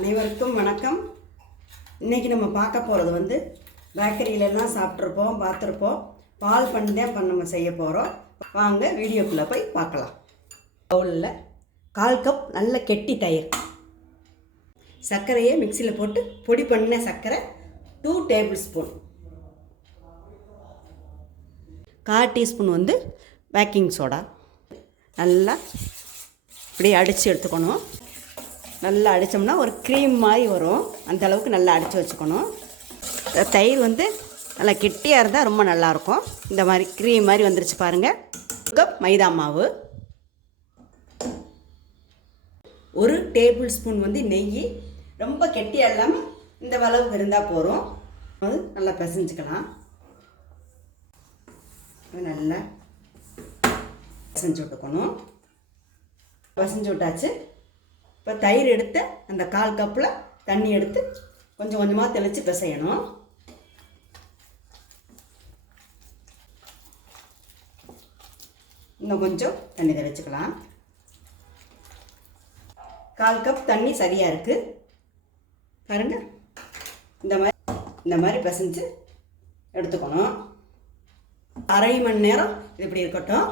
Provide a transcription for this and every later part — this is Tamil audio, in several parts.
அனைவருக்கும் வணக்கம். இன்றைக்கி நம்ம பார்க்க போகிறது வந்து பேக்கரியிலலாம் சாப்பிட்ருப்போம், பார்த்துருப்போம். பால் பண்ணி தான் நம்ம செய்ய போகிறோம். வாங்க வீடியோக்குள்ளே போய் பார்க்கலாம். பவுலில் 1/4 கப் நல்ல கெட்டி தயிர், சர்க்கரையை மிக்சியில் போட்டு பொடி பண்ணின சர்க்கரை 2 டேபிள் ஸ்பூன், 1/4 டீஸ்பூன் வந்து பேக்கிங் சோடா. நல்லா இப்படி அடித்து எடுத்துக்கணும். நல்லா அடித்தோம்னா ஒரு க்ரீம் மாதிரி வரும். அந்த அளவுக்கு நல்லா அடித்து வச்சுக்கணும். தயிர் வந்து நல்லா கெட்டியாக இருந்தால் ரொம்ப நல்லாயிருக்கும். இந்த மாதிரி க்ரீம் மாதிரி வந்துருச்சு பாருங்கள். 1 கப் மைதா மாவு, 1 டேபிள் ஸ்பூன் வந்து நெய். ரொம்ப கெட்டியாக இல்லாமல் இந்த அளவுக்கு இருந்தால் போதும். அது நல்லா பிசைஞ்சுக்கலாம். நல்லா பிசைஞ்சு விட்டுக்கணும். பிசைஞ்சு விட்டாச்சு. இப்போ தயிர் எடுத்த அந்த 1/4 கப்பில் தண்ணி எடுத்து கொஞ்சம் கொஞ்சமாக தெளித்து பிசையணும். இன்னும் கொஞ்சம் தண்ணி தெளிச்சுக்கலாம். 1/4 கப் தண்ணி சரியாக இருக்குது பாருங்க. இந்த மாதிரி பிசைஞ்சு எடுத்துக்கணும். அரை மணி நேரம் இது இப்படி இருக்கட்டும்.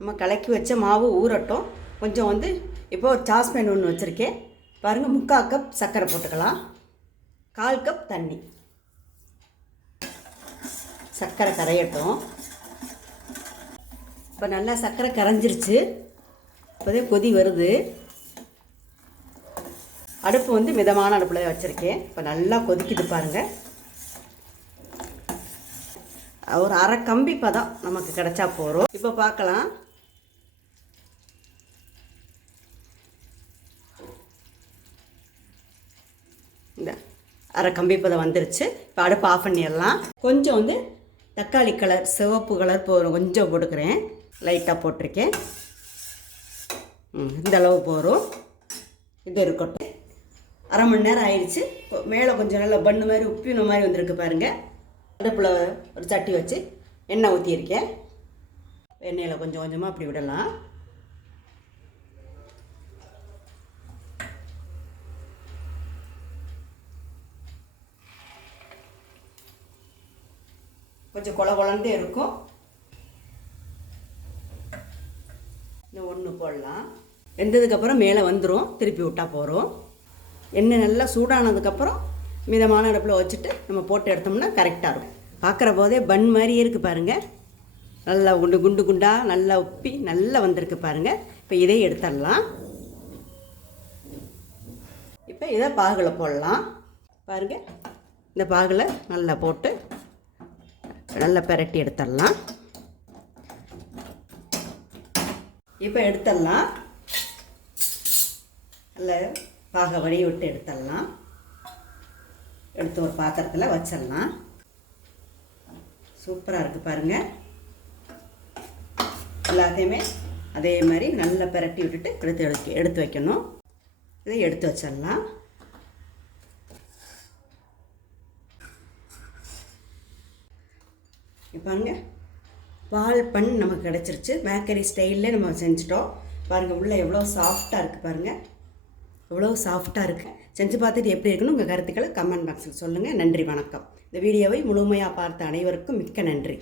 நம்ம கலக்கி வச்ச மாவு ஊறட்டும். கொஞ்சம் வந்து இப்போ ஒரு சாஸ்பேன் ஒன்று வச்சுருக்கேன் பாருங்கள். 3/4 கப் சர்க்கரை போட்டுக்கலாம். 1/4 கப் தண்ணி. சர்க்கரை கரையட்டும். இப்போ நல்லா சர்க்கரை கரைஞ்சிருச்சு. இப்போதே கொதி வருது. அடுப்பு வந்து மிதமான அடுப்பில் வச்சுருக்கேன். இப்போ நல்லா கொதிக்குது பாருங்கள். ஒரு அரை கம்பி பதம் நமக்கு கிடச்சா போகிறோம். இப்போ பார்க்கலாம். இந்த அரை கம்பி பதம் வந்துருச்சு. இப்போ அடுப்பு ஆஃப் பண்ணிடலாம். கொஞ்சம் வந்து தக்காளி கலர், சிவப்பு கலர் கொஞ்சம் போட்டுக்கிறேன். லைட்டாக போட்டிருக்கேன். இந்த அளவு போகிறோம். இது இருக்கட்டும். அரை மணி நேரம் ஆயிடுச்சு. மேலே கொஞ்சம் நல்லா பண்ணு மாதிரி உப்பின மாதிரி வந்திருக்கு பாருங்கள். அடுப்பில் ஒரு சட்டி வச்சு எண்ணெய் ஊற்றியிருக்கேன். எண்ணெயில் கொஞ்சம் கொஞ்சமாக அப்படி விடலாம். கொஞ்சம் கொலகொலந்தே இருக்கும். இன்னும் ஒன்று போடலாம். வெந்ததுக்கப்புறம் மேலே வந்துடும். திருப்பி விட்டால் போகிறோம். எண்ணெய் நல்லா சூடானதுக்கப்புறம் மிதமான அடுப்பில் வச்சுட்டு நம்ம போட்டு எடுத்தோம்னா கரெக்டாக இருக்கும். பார்க்குற போதே பன் மாதிரியே இருக்குது பாருங்கள். நல்லா குண்டு குண்டாக நல்லா உப்பி நல்லா வந்திருக்கு பாருங்கள். இப்போ இதை எடுத்துடலாம். இப்போ இதை பாகில் போடலாம் பாருங்கள். இந்த பாகில் நல்லா போட்டு நல்லா பெரட்டி எடுத்துடலாம். இப்போ எடுத்துடலாம். நல்லா பாகை வடிய விட்டு எடுத்துடலாம். எடுத்து ஒரு பாத்திரத்தில் வச்சிடலாம். சூப்பராக இருக்குது பாருங்கள். எல்லாத்தையுமே அதே மாதிரி நல்லா பெரட்டி விட்டுட்டு எடுத்து வைக்கணும். இதை எடுத்து வச்சிடலாம். பாருங்க, பால் பன் நமக்கு கிடச்சிருச்சு. பேக்கரி ஸ்டைலில் நம்ம செஞ்சிட்டோம் பாருங்கள். உள்ளே எவ்வளோ சாஃப்டாக இருக்குது பாருங்கள். எவ்வளோ சாஃப்டாக இருக்குது. செஞ்சு பார்த்துட்டு எப்படி இருக்குன்னு உங்கள் கருத்துக்களை கமெண்ட் பாக்ஸில் சொல்லுங்கள். நன்றி, வணக்கம். இந்த வீடியோவை முழுமையாக பார்த்த அனைவருக்கும் மிக்க நன்றி.